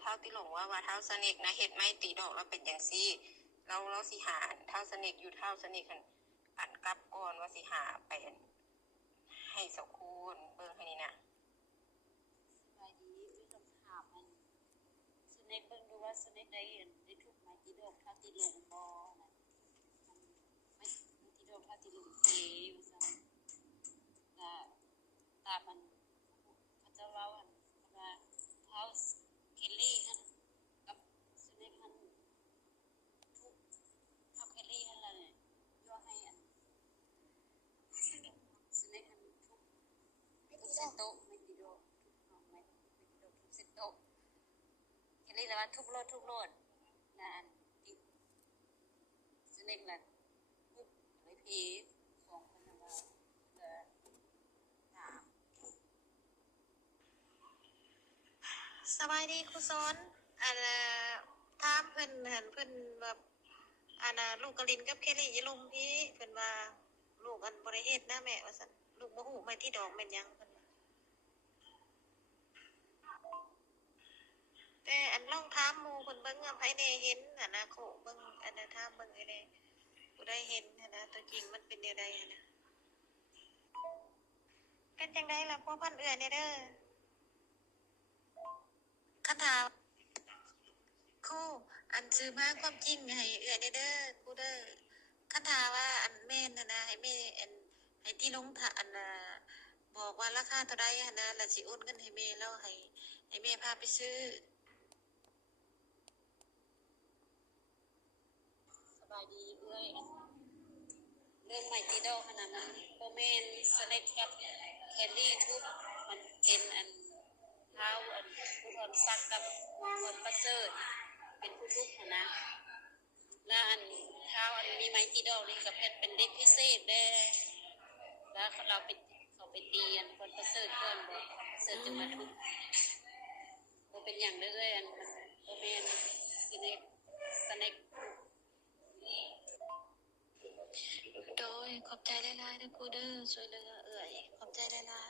เท้าติหลงว่าเท้าสนิกนะเห็ดไม่ตีดอกแล้วเป็นอย่างซี่เราสิหาเท้าสนิกอยู่เท้าสนิกอันกลับก่อนว่าสิหาไปให้สักคูณเบิ่งให้นี่นะสบายดีไม่ต้องถามมันสเน็กเบิ่งดูว่าสเน็กได้ได้ทุกไม้ตีดอกเท่าตีลงบ่นะไม่ตีดอกเท่าตีลงเทว่าซั่นก็ตามมันเขาจะเว้าอันว่าเท้าเคลลี่หั่นกับสเน็กหั่นทุกเท้าเคลลี่หั่นล่ะเนี่ยย่อให้อันสเน็กหั่นทุกเส้นโต๊ะไม่ตีดอกทุกไม่ตีดอกทุกเส้นโต๊ะเคลลี่แล้วว่าทุกโลดนะอันติสเน็กล่ะทุกไว้พีของคนน่ะว่าถาม สบายดีครูสอนอันถามเพิ่นหันเพิ่นแบบอันลูกกะลินกับเคลลี่อยาลุมพี่เพิ่นว่าลูกอันบ่ได้เฮ็ดนะแม่ว่าซั่นลูกบ่ฮู้ไม้ที่ดอกแม่นหยังเพิ่นว่าแต่อันลองถามหมู่เพิ่นเบิ่งว่าไผแน่เห็นหันนะโคเบิ่งอันน่ะถามเบิ่งให้แน่ผู้ใดเห็นหันนะตัวจริงมันเป็นแนวใดหันนะเป็นจังไดล่ะพ่อพันเอื้อเนี่ยเด้อคันถามครูอันซื้อมาความจริงให้เอื้อเนี่ยเด้อครูเด้อคันถามว่าอันแม่นน่ะนะให้แม่อันให้ที่ลงทะอันน่ะบอกว่าราคาเท่าใดหันนะแล้วสิโอนเงินให้แม่แล้วให้แม่พาไปซื้อสบายดีเอ้ยเรื่องใหม่ตีดอกขนาดนั้นโบเมนสเน็กกับแคลรี่ทุบมันเป็นอันเท้าอันผู้ทอนซักกับคนประเสริฐเป็นผู้ทุบนะแล้วอันเท้าอันมีไม้ตีดอกนี่กับเพชรเป็นเด็กพิเศษได้แล้วเราไปเขาไปตีอันคนประเสริฐก่อนบอกประเสริฐจะมาทุบโบเป็นอย่างเรื่อยอันมันโบเมนสเน็กโดยขอบใจหลายๆนะครูเด้อช่วยเหลือเอื้อยขอบใจหลาย